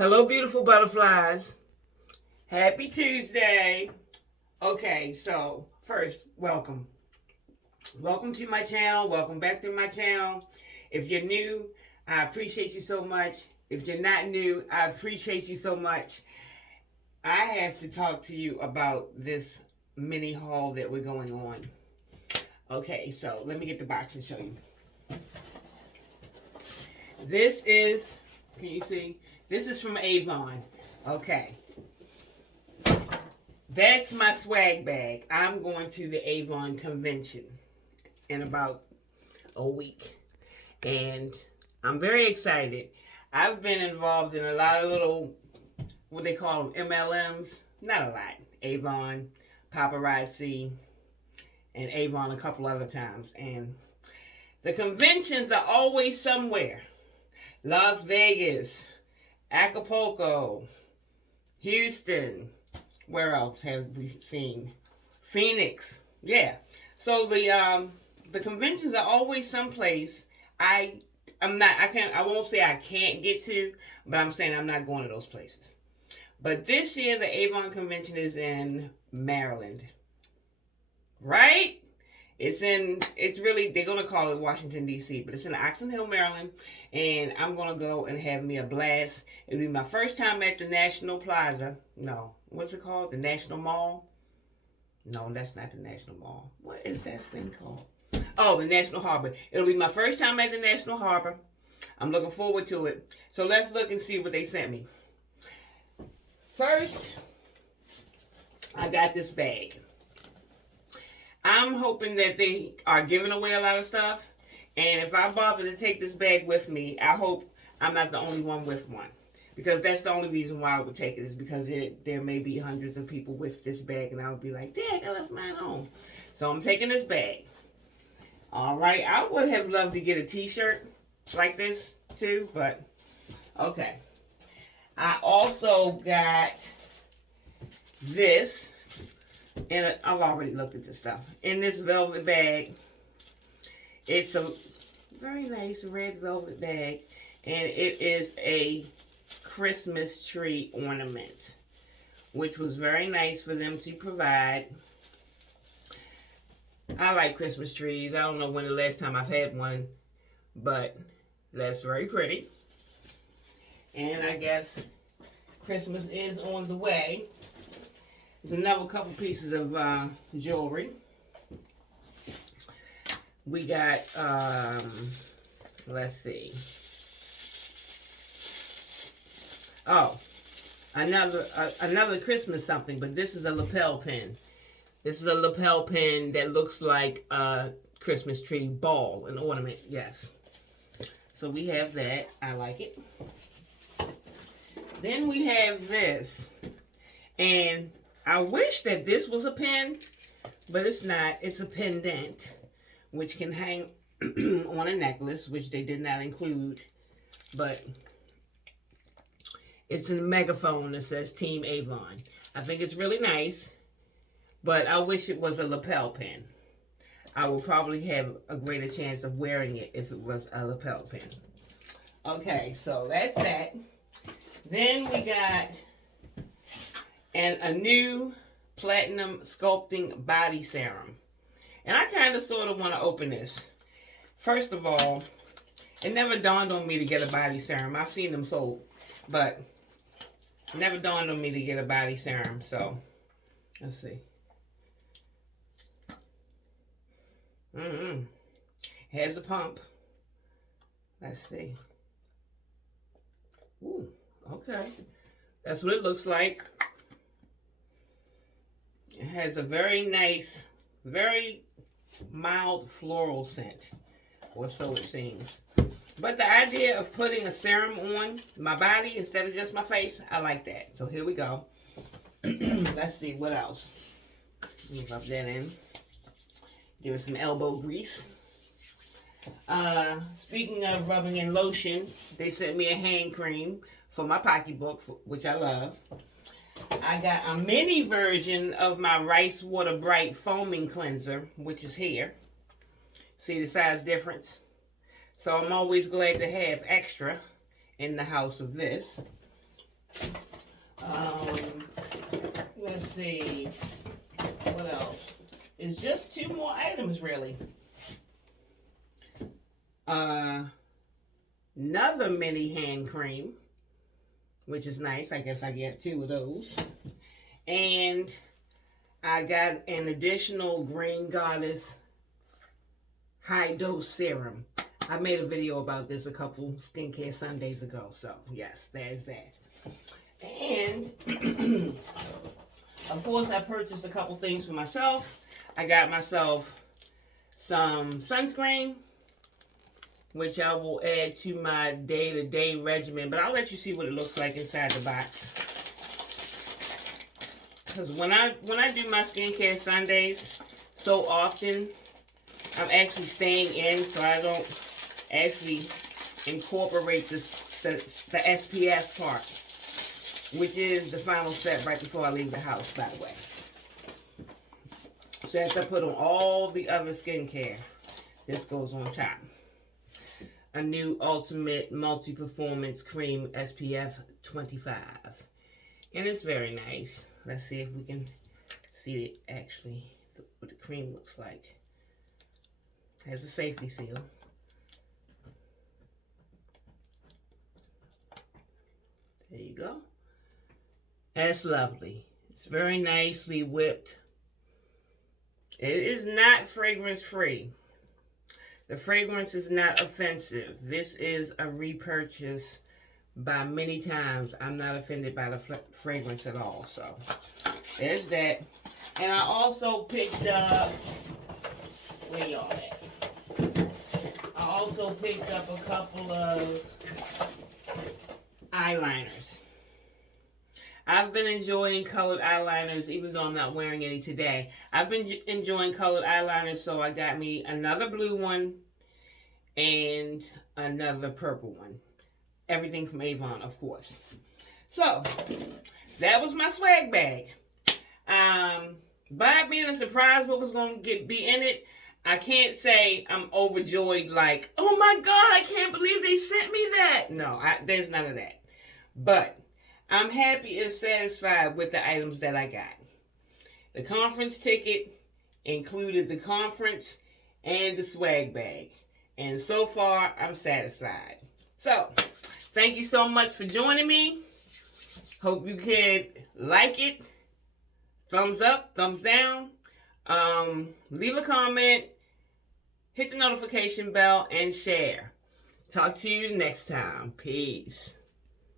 Hello, beautiful butterflies. Happy Tuesday. Okay, so first, welcome. Welcome to my channel. Welcome back to my channel. If you're new, I appreciate you so much. If you're not new, I appreciate you so much. I have to talk to you about this mini haul that we're going on. Okay, so let me get the box and show you. This is, can you see? This is from Avon. Okay. That's my swag bag. I'm going to the Avon convention in about a week. And I'm very excited. I've been involved in a lot of little, what they call them, MLMs. Not a lot. Avon, Paparazzi, and Avon a couple other times. And the conventions are always somewhere. Las Vegas, Acapulco, Houston. Where else have we seen? Phoenix. Yeah. So the conventions are always someplace I won't say I can't get to, but I'm saying I'm not going to those places. But this year the Avon convention is in Maryland. Right? It's really, they're going to call it Washington, D.C., but it's in Oxon Hill, Maryland, and I'm going to go and have me a blast. It'll be my first time at the National Plaza. No, what's it called? The National Mall? No, that's not the National Mall. What is that thing called? Oh, the National Harbor. It'll be my first time at the National Harbor. I'm looking forward to it. So let's look and see what they sent me. First, I got this bag. I'm hoping that they are giving away a lot of stuff. And if I bother to take this bag with me, I hope I'm not the only one with one. Because that's the only reason why I would take it, is because there may be hundreds of people with this bag. And I would be like, dang, I left mine home. So I'm taking this bag. Alright, I would have loved to get a t-shirt like this too. But, okay. I also got this. And I've already looked at this stuff. In this velvet bag, it's a very nice red velvet bag. And it is a Christmas tree ornament, which was very nice for them to provide. I like Christmas trees. I don't know when the last time I've had one, but that's very pretty. And I guess Christmas is on the way. There's another couple pieces of jewelry. We got, let's see. Oh, another Christmas something, but this is a lapel pin. This is a lapel pin that looks like a Christmas tree ball, an ornament, yes. So we have that. I like it. Then we have this. And I wish that this was a pin, but it's not. It's a pendant, which can hang on a necklace, which they did not include. But it's a megaphone that says Team Avon. I think it's really nice, but I wish it was a lapel pin. I would probably have a greater chance of wearing it if it was a lapel pin. Okay, so that's that. Then we got a new platinum sculpting body serum. And I kind of sort of want to open this. First of all, it never dawned on me to get a body serum. I've seen them sold, but it never dawned on me to get a body serum. So, let's see. Has a pump. Let's see. Ooh, okay. That's what it looks like. It has a very nice, very mild floral scent, or so it seems. But the idea of putting a serum on my body instead of just my face, I like that. So here we go. Let's see, what else? Let me rub that in. Give it some elbow grease. Speaking of rubbing in lotion, they sent me a hand cream for my pocketbook, which I love. I got a mini version of my Rice Water Bright Foaming Cleanser, which is here. See the size difference? So I'm always glad to have extra in the house of this. Let's see. What else? It's just 2 more items, really. Another mini hand cream, which is nice. I guess I get 2 of those. And I got an additional Green Goddess high dose serum. I made a video about this a couple skincare Sundays ago. So, yes, there's that. And, of course, I purchased a couple things for myself. I got myself some sunscreen, which I will add to my day-to-day regimen. But I'll let you see what it looks like inside the box. Because when I do my skincare Sundays, so often, I'm actually staying in, so I don't actually incorporate the SPF part, which is the final step right before I leave the house, by the way. So after I put on all the other skincare, this goes on top. A new Ultimate Multi-Performance Cream SPF 25. And it's very nice. Let's see if we can see it actually, what the cream looks like. Has a safety seal. There you go. That's lovely. It's very nicely whipped. It is not fragrance free. The fragrance is not offensive. This is a repurchase by many times. I'm not offended by the fragrance at all. So there's that. And I also picked up, where y'all at? I also picked up a couple of eyeliners. I've been enjoying colored eyeliners, even though I'm not wearing any today. I've been enjoying colored eyeliners, so I got me another blue one and another purple one. Everything from Avon, of course. So, that was my swag bag. By being a surprise what was going to be in it, I can't say I'm overjoyed like, oh my God, I can't believe they sent me that. No, there's none of that. But I'm happy and satisfied with the items that I got. The conference ticket included the conference and the swag bag. And so far, I'm satisfied. So, thank you so much for joining me. Hope you could like it. Thumbs up, thumbs down. Leave a comment. Hit the notification bell and share. Talk to you next time. Peace.